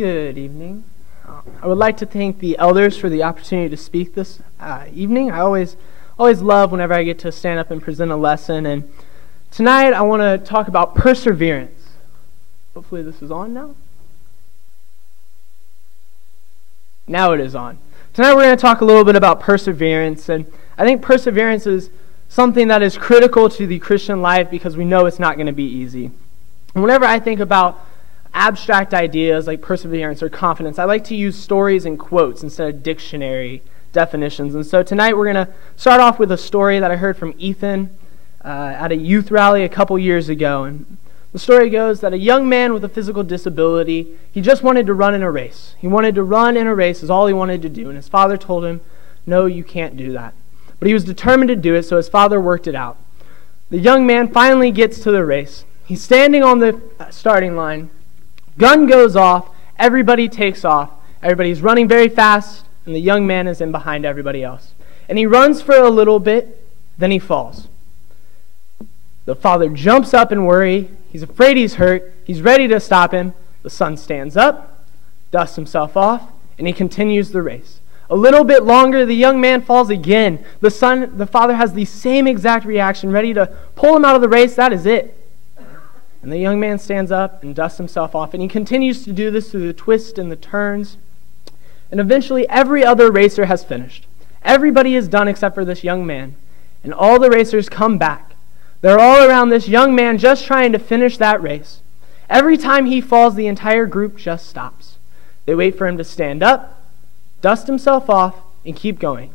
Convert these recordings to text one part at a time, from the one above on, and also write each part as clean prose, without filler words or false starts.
Good evening. I would like to thank the elders for the opportunity to speak this evening. I always love whenever I get to stand up and present a lesson. And tonight I want to talk about perseverance. Hopefully this is on now. Now it is on. Tonight we're going to talk a little bit about perseverance. And I think perseverance is something that is critical to the Christian life because we know it's not going to be easy. And whenever I think about abstract ideas like perseverance or confidence, I like to use stories and quotes instead of dictionary definitions. And so tonight we're going to start off with a story that I heard from Ethan at a youth rally a couple years ago. And the story goes that a young man with a physical disability, he just wanted to run in a race. He wanted to run in a race is all he wanted to do. And his father told him, no, you can't do that. But he was determined to do it, so his father worked it out. The young man finally gets to the race. He's standing on the starting line. Gun goes off, everybody takes off, everybody's running very fast, and the young man is in behind everybody else. And he runs for a little bit, then he falls. The father jumps up in worry, he's afraid he's hurt, he's ready to stop him. The son stands up, dusts himself off, and he continues the race. A little bit longer, the young man falls again. The father has the same exact reaction, ready to pull him out of the race, that is it. And the young man stands up and dusts himself off, and he continues to do this through the twists and the turns. And eventually, every other racer has finished. Everybody is done except for this young man. And all the racers come back. They're all around this young man just trying to finish that race. Every time he falls, the entire group just stops. They wait for him to stand up, dust himself off, and keep going.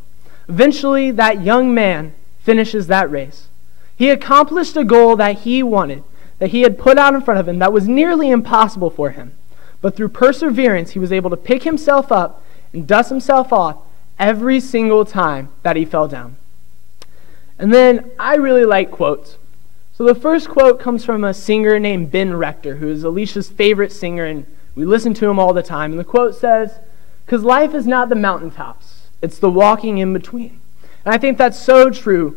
Eventually, that young man finishes that race. He accomplished a goal that he wanted, that he had put out in front of him that was nearly impossible for him. But through perseverance, he was able to pick himself up and dust himself off every single time that he fell down. And then I really like quotes. So the first quote comes from a singer named Ben Rector, who is Alicia's favorite singer, and we listen to him all the time. And the quote says, "'Cause life is not the mountaintops, it's the walking in between." And I think that's so true.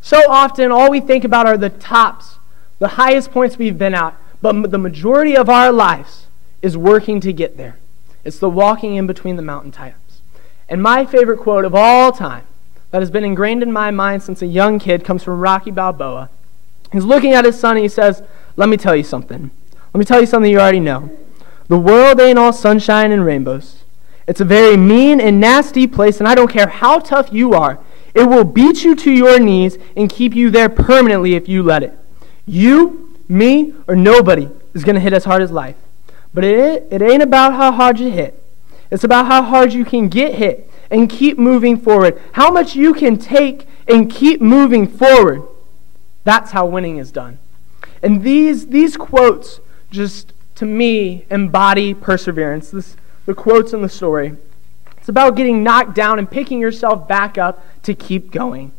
So often, all we think about are the tops, the highest points we've been at, but the majority of our lives is working to get there. It's the walking in between the mountaintops. And my favorite quote of all time that has been ingrained in my mind since a young kid comes from Rocky Balboa. He's looking at his son and he says, "Let me tell you something. Let me tell you something you already know. The world ain't all sunshine and rainbows. It's a very mean and nasty place, and I don't care how tough you are. It will beat you to your knees and keep you there permanently if you let it. You, me, or nobody is going to hit as hard as life. But it ain't about how hard you hit. It's about how hard you can get hit and keep moving forward. How much you can take and keep moving forward. That's how winning is done." And these quotes just, to me, embody perseverance. The quotes in the story. It's about getting knocked down and picking yourself back up to keep going.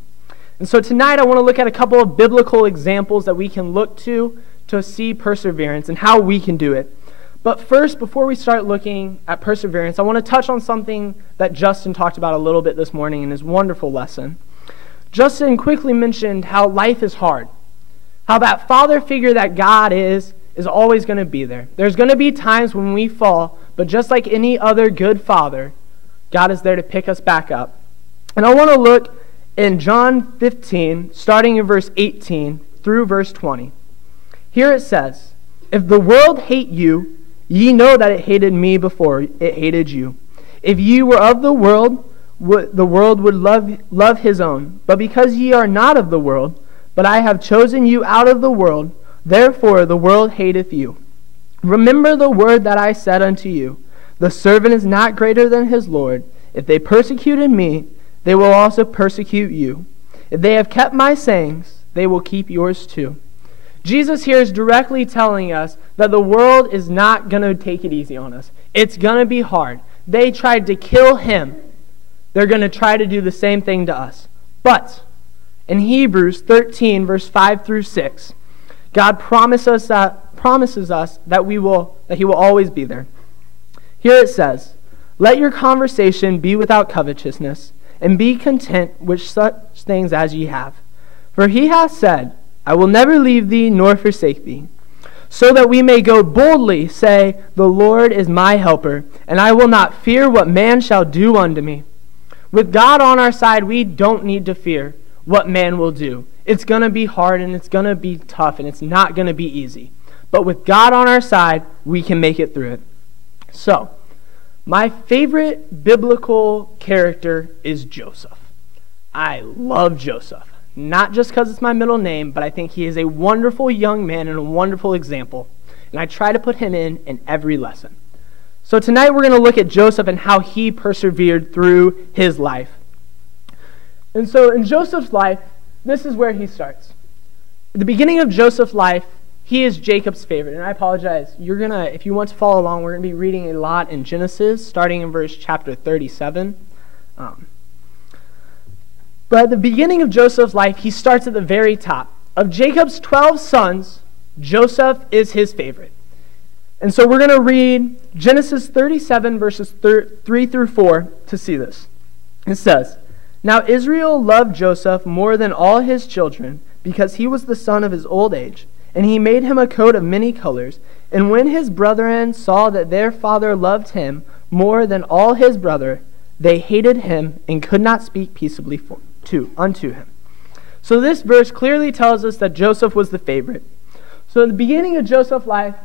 And so tonight I want to look at a couple of biblical examples that we can look to see perseverance and how we can do it. But first, before we start looking at perseverance, I want to touch on something that Justin talked about a little bit this morning in his wonderful lesson. Justin quickly mentioned how life is hard, how that father figure that God is always going to be there. There's going to be times when we fall, but just like any other good father, God is there to pick us back up. And I want to look in John 15, starting in verse 18 through verse 20. Here it says, "If the world hate you, ye know that it hated me before it hated you. If ye were of the world would love his own. But because ye are not of the world, but I have chosen you out of the world, therefore the world hateth you. Remember the word that I said unto you, the servant is not greater than his Lord. If they persecuted me, they will also persecute you. If they have kept my sayings, they will keep yours too." Jesus here is directly telling us that the world is not going to take it easy on us. It's going to be hard. They tried to kill him. They're going to try to do the same thing to us. But in Hebrews 13, verse 5 through 6, God promises us that he will always be there. Here it says, "Let your conversation be without covetousness, and be content with such things as ye have. For he hath said, I will never leave thee nor forsake thee. so that we may go boldly, say, the Lord is my helper, and I will not fear what man shall do unto me. With God on our side, we don't need to fear what man will do. It's going to be hard, and it's going to be tough, and it's not going to be easy. But with God on our side, we can make it through it. So, my favorite biblical character is Joseph. I love Joseph. Not just because it's my middle name, but I think he is a wonderful young man and a wonderful example. And I try to put him in every lesson. So tonight we're going to look at Joseph and how he persevered through his life. And so in Joseph's life, this is where he starts. At the beginning of Joseph's life, he is Jacob's favorite. And I apologize. If you want to follow along, we're going to be reading a lot in Genesis, starting in chapter 37. But at the beginning of Joseph's life, he starts at the very top. Of Jacob's 12 sons, Joseph is his favorite. And so we're going to read Genesis 37, verses 3 through 4 to see this. It says, Now Israel loved Joseph more than all his children, because he was the son of his old age. And he made him a coat of many colors. And when his brethren saw that their father loved him more than all his brother, they hated him and could not speak peaceably unto him. So this verse clearly tells us that Joseph was the favorite. So at the beginning of Joseph's life,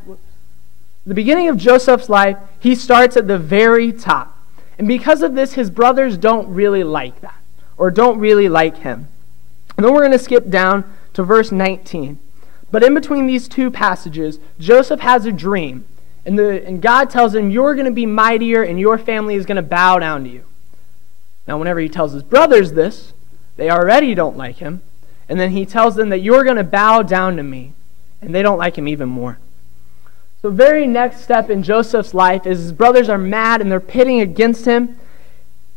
he starts at the very top. And because of this, his brothers don't really like that, or don't really like him. And then we're going to skip down to verse 19. But in between these two passages, Joseph has a dream. And God tells him, you're going to be mightier and your family is going to bow down to you. Now, whenever he tells his brothers this, they already don't like him. And then he tells them that you're going to bow down to me. And they don't like him even more. So very next step in Joseph's life is his brothers are mad and they're pitting against him.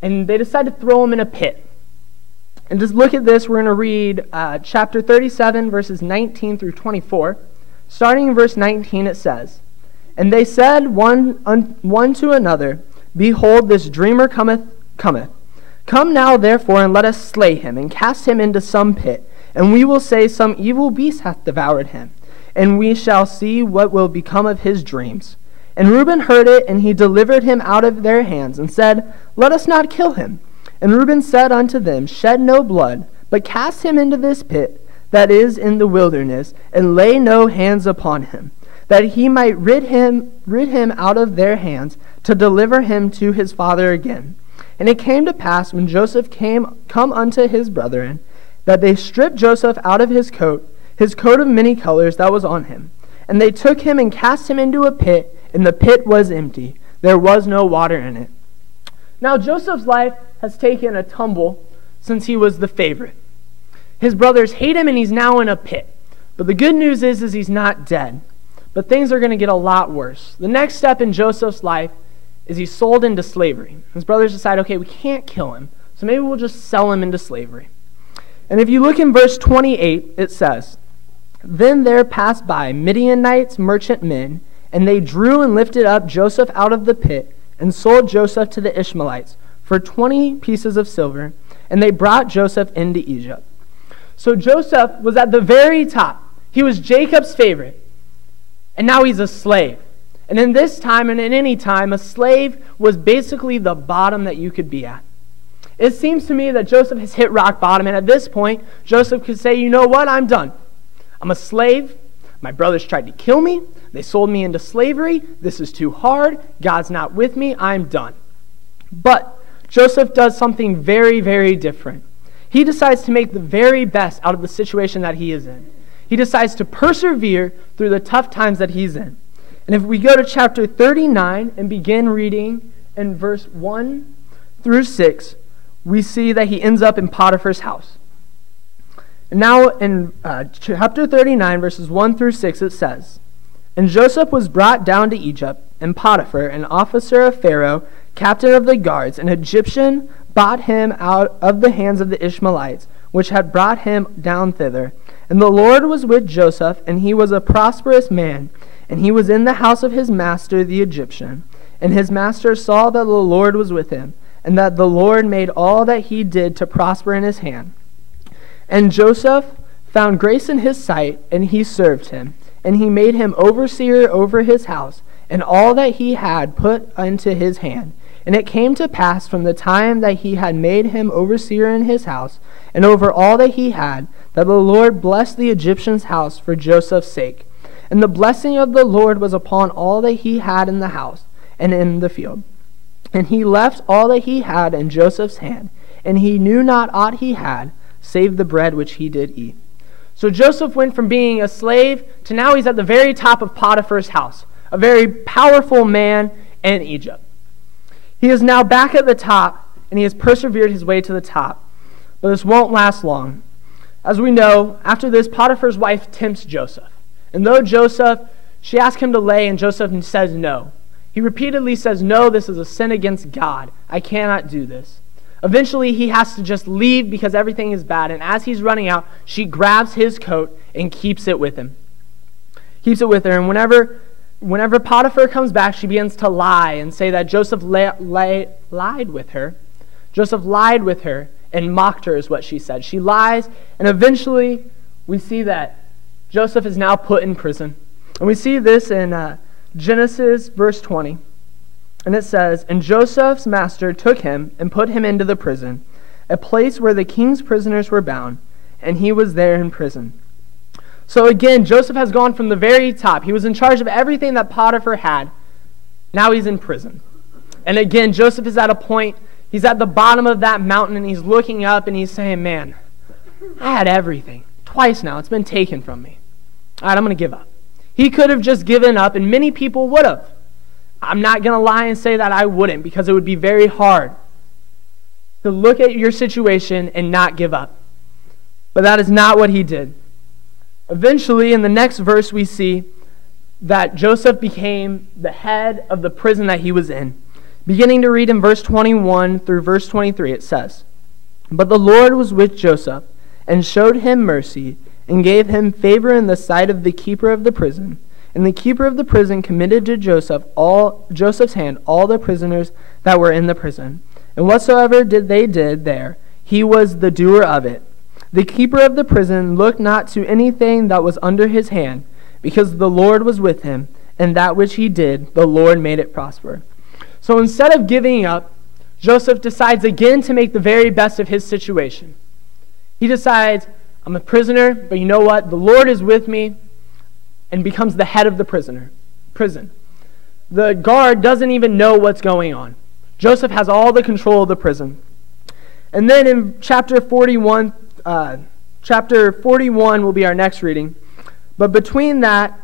And they decide to throw him in a pit. And just look at this. We're going to read chapter 37, verses 19 through 24. Starting in verse 19, it says, And they said one to another, Behold, this dreamer cometh. Come now, therefore, and let us slay him, and cast him into some pit. And we will say, Some evil beast hath devoured him. And we shall see what will become of his dreams. And Reuben heard it, and he delivered him out of their hands, and said, Let us not kill him. And Reuben said unto them, Shed no blood, but cast him into this pit that is in the wilderness, and lay no hands upon him, that he might rid him out of their hands, to deliver him to his father again. And it came to pass, when Joseph come unto his brethren, that they stripped Joseph out of his coat of many colors that was on him. And they took him and cast him into a pit, and the pit was empty. There was no water in it. Now Joseph's life has taken a tumble since he was the favorite. His brothers hate him, and he's now in a pit. But the good news is he's not dead. But things are going to get a lot worse. The next step in Joseph's life is he's sold into slavery. His brothers decide, okay, we can't kill him, so maybe we'll just sell him into slavery. And if you look in verse 28, it says, Then there passed by Midianites merchantmen, and they drew and lifted up Joseph out of the pit, and sold Joseph to the Ishmaelites for 20 pieces of silver, and they brought Joseph into Egypt. So Joseph was at the very top. He was Jacob's favorite, and now he's a slave. And in this time, and in any time, a slave was basically the bottom that you could be at. It seems to me that Joseph has hit rock bottom, and at this point, Joseph could say, you know what, I'm done. I'm a slave. My brothers tried to kill me. They sold me into slavery. This is too hard. God's not with me. I'm done. But Joseph does something very, very different. He decides to make the very best out of the situation that he is in. He decides to persevere through the tough times that he's in. And if we go to chapter 39 and begin reading in verse 1 through 6, we see that he ends up in Potiphar's house. And now in chapter 39, verses 1 through 6, it says, And Joseph was brought down to Egypt, and Potiphar, an officer of Pharaoh, captain of the guards, an Egyptian, bought him out of the hands of the Ishmaelites, which had brought him down thither. And the Lord was with Joseph, and he was a prosperous man, and he was in the house of his master the Egyptian. And his master saw that the Lord was with him, and that the Lord made all that he did to prosper in his hand. And Joseph found grace in his sight, and he served him. and he made him overseer over his house, and all that he had put into his hand. And it came to pass from the time that he had made him overseer in his house, and over all that he had, that the Lord blessed the Egyptian's house for Joseph's sake. And the blessing of the Lord was upon all that he had in the house and in the field. And he left all that he had in Joseph's hand, and he knew not aught he had, save the bread which he did eat. So Joseph went from being a slave to now he's at the very top of Potiphar's house, a very powerful man in Egypt. He is now back at the top, and he has persevered his way to the top. But this won't last long. As we know, after this, Potiphar's wife tempts Joseph. And though she asks him to lay, and Joseph says no. He repeatedly says, no, this is a sin against God. I cannot do this. Eventually, he has to just leave because everything is bad. And as he's running out, she grabs his coat and keeps it with him. Keeps it with her. And whenever Potiphar comes back, she begins to lie and say that Joseph lied with her. Joseph lied with her and mocked her is what she said. She lies, and eventually we see that Joseph is now put in prison. And we see this in Genesis verse 20. And it says, and Joseph's master took him and put him into the prison, a place where the king's prisoners were bound, and he was there in prison. So again, Joseph has gone from the very top. He was in charge of everything that Potiphar had. Now he's in prison. And again, Joseph is at a point, he's at the bottom of that mountain, and he's looking up, and he's saying, man, I had everything. Twice now, it's been taken from me. All right, I'm going to give up. He could have just given up, and many people would have. I'm not going to lie and say that I wouldn't, because it would be very hard to look at your situation and not give up. But that is not what he did. Eventually, in the next verse, we see that Joseph became the head of the prison that he was in. Beginning to read in verse 21 through verse 23, it says, but the Lord was with Joseph, and showed him mercy, and gave him favor in the sight of the keeper of the prison. And the keeper of the prison committed to Joseph's hand all the prisoners that were in the prison. And whatsoever they did there, he was the doer of it. The keeper of the prison looked not to anything that was under his hand, because the Lord was with him, and that which he did, the Lord made it prosper. So instead of giving up, Joseph decides again to make the very best of his situation. He decides, I'm a prisoner, but you know what? The Lord is with me, and becomes the head of the prison. The guard doesn't even know what's going on. Joseph has all the control of the prison. And then in chapter 41 will be our next reading. But between that,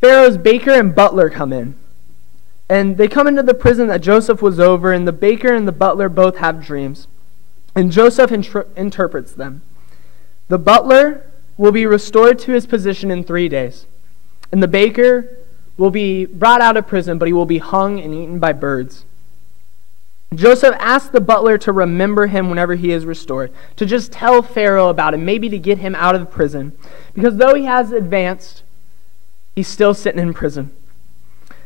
Pharaoh's baker and butler come in. And they come into the prison that Joseph was over, and the baker and the butler both have dreams. And Joseph interprets them. The butler will be restored to his position in 3 days. And the baker will be brought out of prison, but he will be hung and eaten by birds. Joseph asked the butler to remember him whenever he is restored, to just tell Pharaoh about him, maybe to get him out of prison. Because though he has advanced, he's still sitting in prison.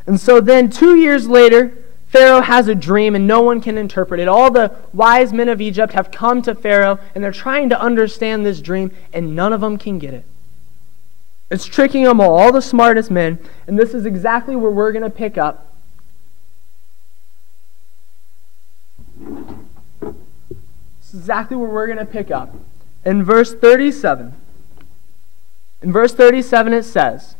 And so then 2 years later, Pharaoh has a dream and no one can interpret it. All the wise men of Egypt have come to Pharaoh and they're trying to understand this dream, and none of them can get it. It's tricking them all the smartest men, and this is exactly where we're going to pick up. This is exactly where we're going to pick up. In verse 37. In verse 37 it says,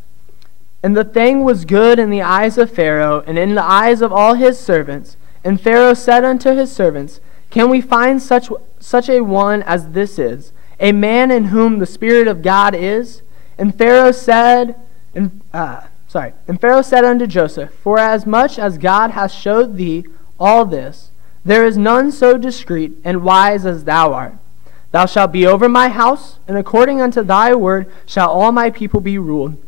and the thing was good in the eyes of Pharaoh, and in the eyes of all his servants. And Pharaoh said unto his servants, can we find such a one as this is, a man in whom the Spirit of God is? And Pharaoh said unto Joseph, forasmuch as God hath showed thee all this, there is none so discreet and wise as thou art. Thou shalt be over my house, and according unto thy word shall all my people be ruled.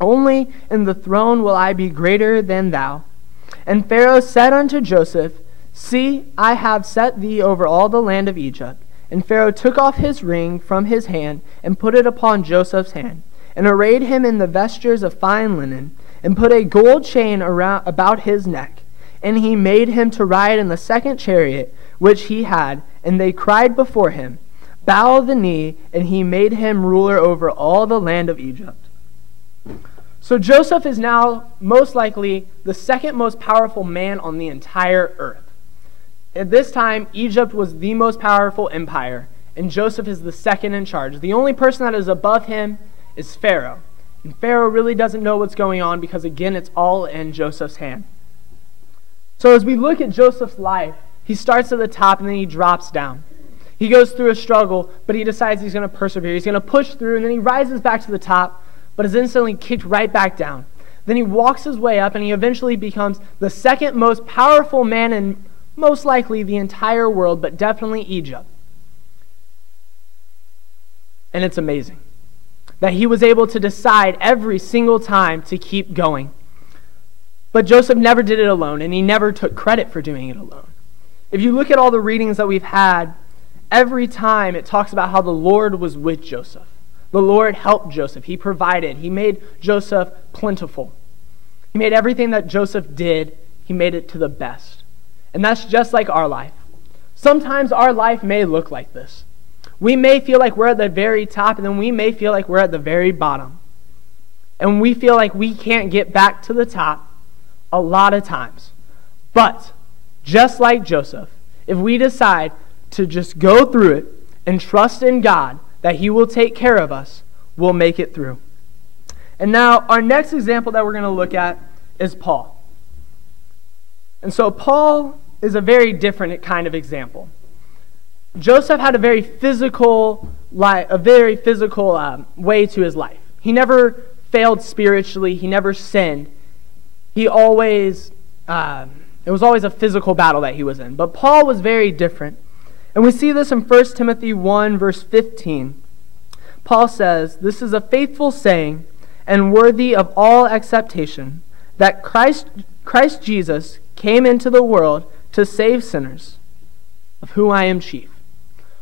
Only in the throne will I be greater than thou. And Pharaoh said unto Joseph, see, I have set thee over all the land of Egypt. And Pharaoh took off his ring from his hand, and put it upon Joseph's hand, and arrayed him in the vestures of fine linen, and put a gold chain about his neck. And he made him to ride in the second chariot which he had, and they cried before him, bow the knee, and he made him ruler over all the land of Egypt. So Joseph is now most likely the second most powerful man on the entire earth. At this time, Egypt was the most powerful empire, and Joseph is the second in charge. The only person that is above him is Pharaoh. And Pharaoh really doesn't know what's going on because, again, it's all in Joseph's hand. So as we look at Joseph's life, he starts at the top and then he drops down. He goes through a struggle, but he decides he's going to persevere. He's going to push through, and then he rises back to the top, but is instantly kicked right back down. Then he walks his way up, and he eventually becomes the second most powerful man in most likely the entire world, but definitely Egypt. And it's amazing that he was able to decide every single time to keep going. But Joseph never did it alone, and he never took credit for doing it alone. If you look at all the readings that we've had, every time it talks about how the Lord was with Joseph. The Lord helped Joseph. He provided. He made Joseph plentiful. He made everything that Joseph did, he made it to the best. And that's just like our life. Sometimes our life may look like this. We may feel like we're at the very top, and then we may feel like we're at the very bottom. And we feel like we can't get back to the top a lot of times. But just like Joseph, if we decide to just go through it and trust in God that he will take care of us, we'll make it through. And now our next example that we're going to look at is Paul. And so Paul is a very different kind of example. Joseph had a very physical way to his life. He never failed spiritually. He never sinned. It was always a physical battle that he was in. But Paul was very different. And we see this in 1 Timothy 1, verse 15. Paul says, "This is a faithful saying and worthy of all acceptation, that Christ Jesus came into the world to save sinners, of whom I am chief."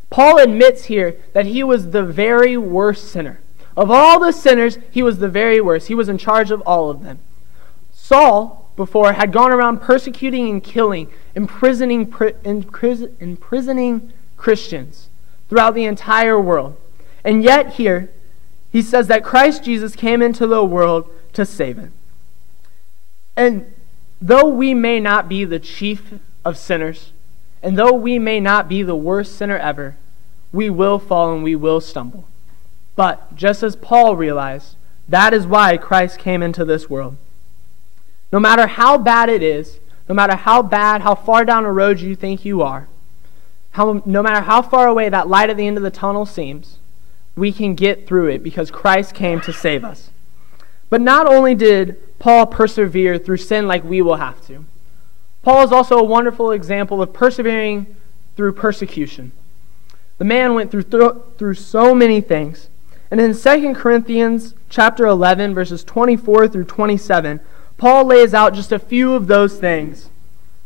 Paul admits here that he was the very worst sinner. Of all the sinners, he was the very worst. He was in charge of all of them. Saul, before, had gone around persecuting and killing, imprisoning Christians throughout the entire world. And yet here, he says that Christ Jesus came into the world to save it. And though we may not be the chief of sinners, and though we may not be the worst sinner ever, we will fall and we will stumble. But just as Paul realized, that is why Christ came into this world. No matter how bad it is, no matter how far down a road you think you are, no matter how far away that light at the end of the tunnel seems, we can get through it because Christ came to save us. But not only did Paul persevere through sin like we will have to, Paul is also a wonderful example of persevering through persecution. The man went through so many things. And in 2 Corinthians chapter 11, verses 24 through 27, Paul lays out just a few of those things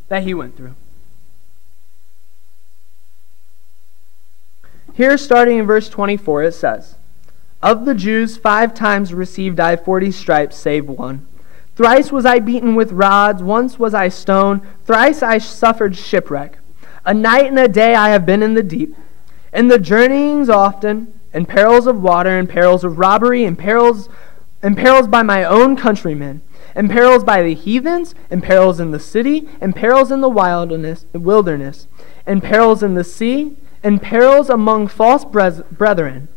that he went through. Here, starting in verse 24, it says, "Of the Jews 5 times received I 40 stripes, save one. Thrice was I beaten with rods, once was I stoned, thrice I suffered shipwreck. A night and a day I have been in the deep. In the journeyings often, and perils of water, and perils of robbery, and perils by my own countrymen, and perils by the heathens, and perils in the city, and perils in the wilderness, and perils in the sea, and perils among false brethren,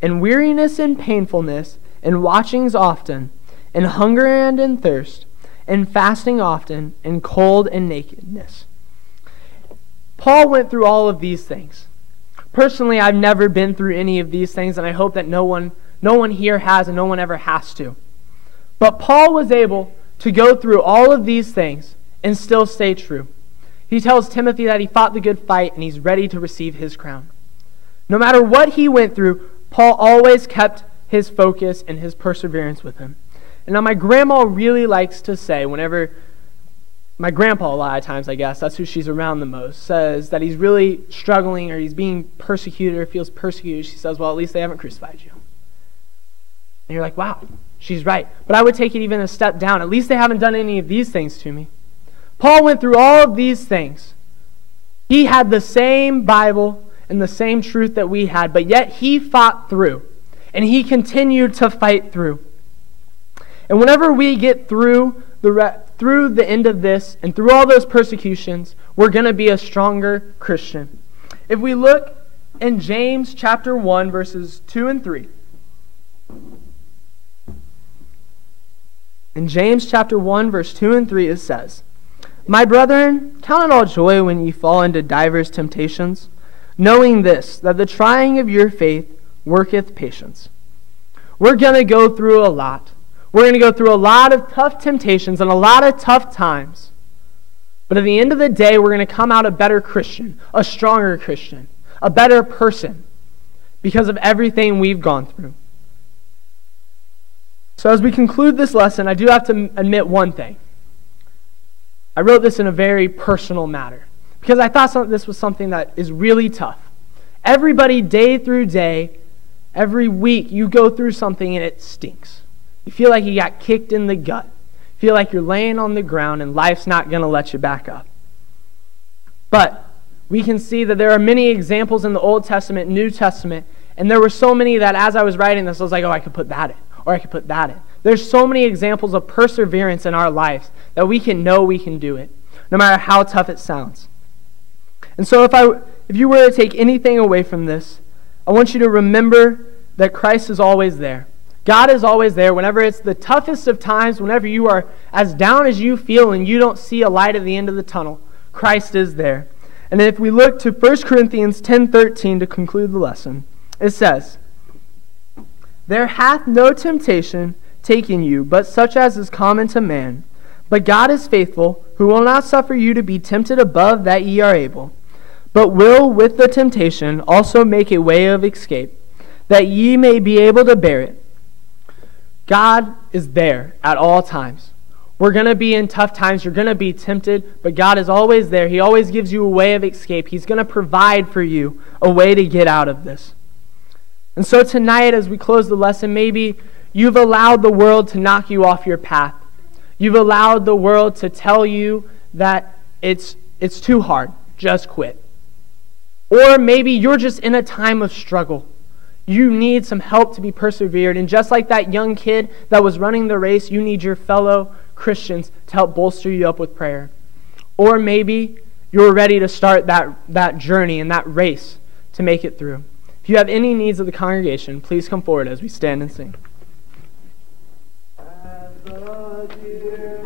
and weariness and painfulness, and watchings often, and hunger and in thirst, and fasting often, and cold and nakedness." Paul went through all of these things. Personally, I've never been through any of these things, and I hope that no one here has, and no one ever has to. But Paul was able to go through all of these things and still stay true. He tells Timothy that he fought the good fight and he's ready to receive his crown. No matter what he went through, Paul always kept his focus and his perseverance with him. And now my grandma really likes to say, whenever my grandpa, a lot of times, I guess, that's who she's around the most, says that he's really struggling or he's being persecuted or feels persecuted, she says, "Well, at least they haven't crucified you." And you're like, wow, she's right. But I would take it even a step down. At least they haven't done any of these things to me. Paul went through all of these things. He had the same Bible and the same truth that we had, but yet he fought through, and he continued to fight through. And whenever we get through the end of this and through all those persecutions, we're going to be a stronger Christian. If we look in James chapter 1, verses 2 and 3. In James chapter 1, verse 2 and 3, it says, "My brethren, count it all joy when ye fall into divers temptations, knowing this, that the trying of your faith worketh patience." We're going to go through a lot. We're going to go through a lot of tough temptations and a lot of tough times. But at the end of the day, we're going to come out a better Christian, a stronger Christian, a better person because of everything we've gone through. So as we conclude this lesson, I do have to admit one thing. I wrote this in a very personal matter because I thought this was something that is really tough. Everybody, day through day, every week, you go through something and it stinks. You feel like you got kicked in the gut. You feel like you're laying on the ground and life's not going to let you back up. But we can see that there are many examples in the Old Testament, New Testament, and there were so many that as I was writing this, I was like, oh, I could put that in, or I could put that in. There's so many examples of perseverance in our lives that we can know we can do it, no matter how tough it sounds. And so if you were to take anything away from this, I want you to remember that Christ is always there. God is always there. Whenever it's the toughest of times, whenever you are as down as you feel and you don't see a light at the end of the tunnel, Christ is there. And if we look to 1 Corinthians 10:13 to conclude the lesson, it says, "There hath no temptation taken you, but such as is common to man. But God is faithful, who will not suffer you to be tempted above that ye are able, but will with the temptation also make a way of escape, that ye may be able to bear it." God is there at all times. We're going to be in tough times. You're going to be tempted, but God is always there. He always gives you a way of escape. He's going to provide for you a way to get out of this. And so tonight, as we close the lesson, maybe you've allowed the world to knock you off your path. You've allowed the world to tell you that it's too hard. Just quit. Or maybe you're just in a time of struggle. You need some help to be persevered. And just like that young kid that was running the race, you need your fellow Christians to help bolster you up with prayer. Or maybe you're ready to start that journey and that race to make it through. If you have any needs of the congregation, please come forward as we stand and sing. As the deer